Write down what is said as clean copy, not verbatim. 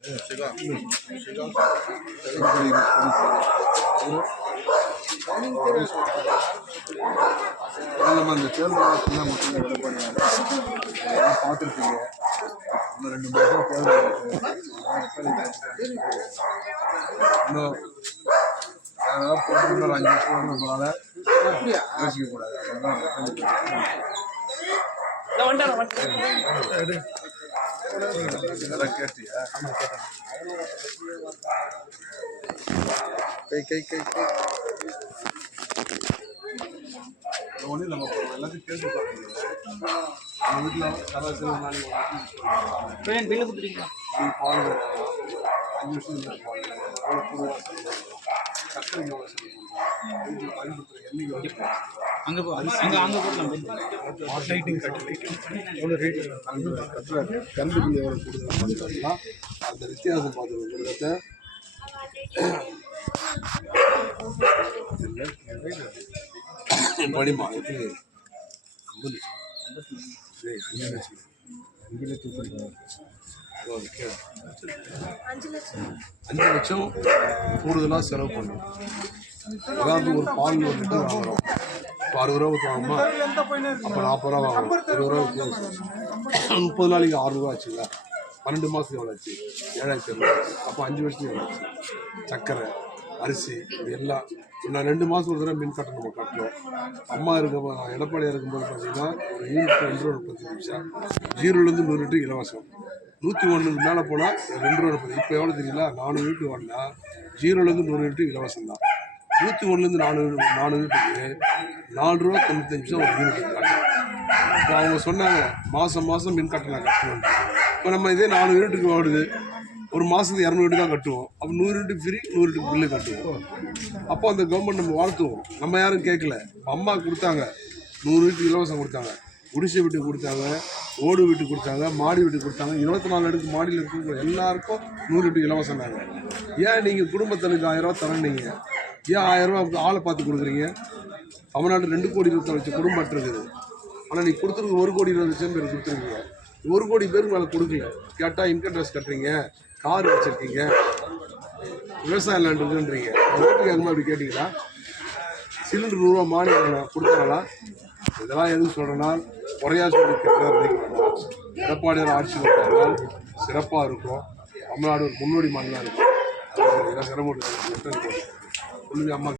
நம்ம அந்த தேர்தல் மட்டும் பார்த்துருப்பீங்க. இன்னும் 2 மாதம் தேர்தல் இன்னும் யாராவது போட்டு இன்னொரு 5 வருஷம் நம்மளால யோசிக்கக்கூடாது. அதெல்லாம் கேட்டியா? கை ஒன்றும் நம்ம எல்லாத்தையும் கேட்டு பார்க்கணும். நம்ம வீட்டில் சராசரி நாளைக்கு பில்லு கொடுத்துருக்கீங்களா? பால் 5 வருஷம் பால் எவ்வளோ பொதுவாக சக்கரைக்கு எவ்வளோ வீட்டில் பயன்படுத்துகிற எண்ணெய்க்கு அங்கே போடலாம். லைட்டிங் எவ்வளோ ரேட்டு கட்டுற கரண்ட் பில் எவ்வளோ கொடுக்குறாங்கன்னா அந்த வித்தியாசம் பார்த்துருக்கோம். படிமா எத்தனை 5 லட்சம் கூடுதலாக செலவு பண்ணும். அதாவது ஒரு பால் வந்துட்டு வாங்குறோம். இப்போ 60 ரூபா வாங்குமா, அப்போ 40 ரூபா வாங்குறோம். 20 ரூபா வித்தியாசம். 30 நாளைக்கு 6 ரூபா ஆச்சுங்களா? 12 மாதத்துக்கு எவ்வளோ ஆச்சு? 7,500. அப்போ 5 வருஷத்துக்கு எவ்வளோ ஆச்சு? சர்க்கரை, அரிசி, இது எல்லாம் நான் 2 மாதம் ஒரு தடவை மின் கட்டணம் நம்ம கட்டுறோம். அம்மா இருக்கும்போது எடப்பாடியாக இருக்கும்போது பார்த்தீங்கன்னா ஒரு யூனிட் 2.30 0லேருந்து 100 லிட்டர் இலவசம். 101க்கு மேலே போனால் 2.30. இப்போ எவ்வளோ தெரியல? 4 யூனிட் வாங்கினா 0லேருந்து 100 லிட்டர் இலவசம் தான். 101லேருந்து 4 யூனிட்டுக்கு 4 ரூபா 95 ஒரு யூனிட்டுக்கு கட்டணும். இப்போ அவங்க சொன்னாங்க மாதம் மின் கட்டணம் கட்டணும். இப்போ நம்ம இதே 4 யூனிட்டுக்கு ஓடுது, ஒரு மாதத்துக்கு 200 யூனிட் தான் கட்டுவோம். அப்போ 100 யூனிட் ஃப்ரீ, 100 யூனிட் பில்லு கட்டுவோம். அப்போ அந்த கவர்மெண்ட் நம்ம வாழ்த்துவோம். நம்ம யாரும் கேட்கல. அம்மா கொடுத்தாங்க, 100 யூனிட் இலவசம் கொடுத்தாங்க. குடிசை வீட்டுக்கு கொடுத்தாங்க, ஓடு வீட்டுக்கு கொடுத்தாங்க, மாடி வீட்டுக்கு கொடுத்தாங்க. 24 அடுக்கு மாடியில் இருக்கிற எல்லாருக்கும் 100 யூனிட் இலவசம் தாங்க. ஏன் நீங்கள் குடும்பத்தனுக்கு 1000 ரூபா தரேன்னீங்க? ஏன் 1000 ரூபா ஆளை பார்த்து கொடுக்குறீங்க? தமிழ்நாடு 2 கோடி 20 லட்சம் குடும்பம் இருக்குது. ஆனால் நீ கொடுத்துருக்கு 1 கோடி 20 லட்சம் பேர் கொடுத்துருக்கீங்க. 1 கோடி பேருக்கு மேலே கொடுக்கல. கேட்டால் இன்கம் டேக்ஸ் கட்டுறீங்க, கார் வச்சுருக்கீங்க, விவசாய லேண்ட் இருக்குன்றீங்க. ஓட்டுக்கு அதுமாதிரி அப்படி கேட்டிங்களா? சிலிண்டர் 100 ரூபா மானியம் கொடுத்தாங்களா? இதெல்லாம் எதுவும் சொல்கிறேன்னா குறையா சொல்லி கேட்டால் எடப்பாடியார் ஆட்சி கொடுத்தால் சிறப்பாக இருக்கும். தமிழ்நாடு ஒரு முன்னோடி மாநிலம் இருக்கும். இதெல்லாம் சிரமம் அம்மா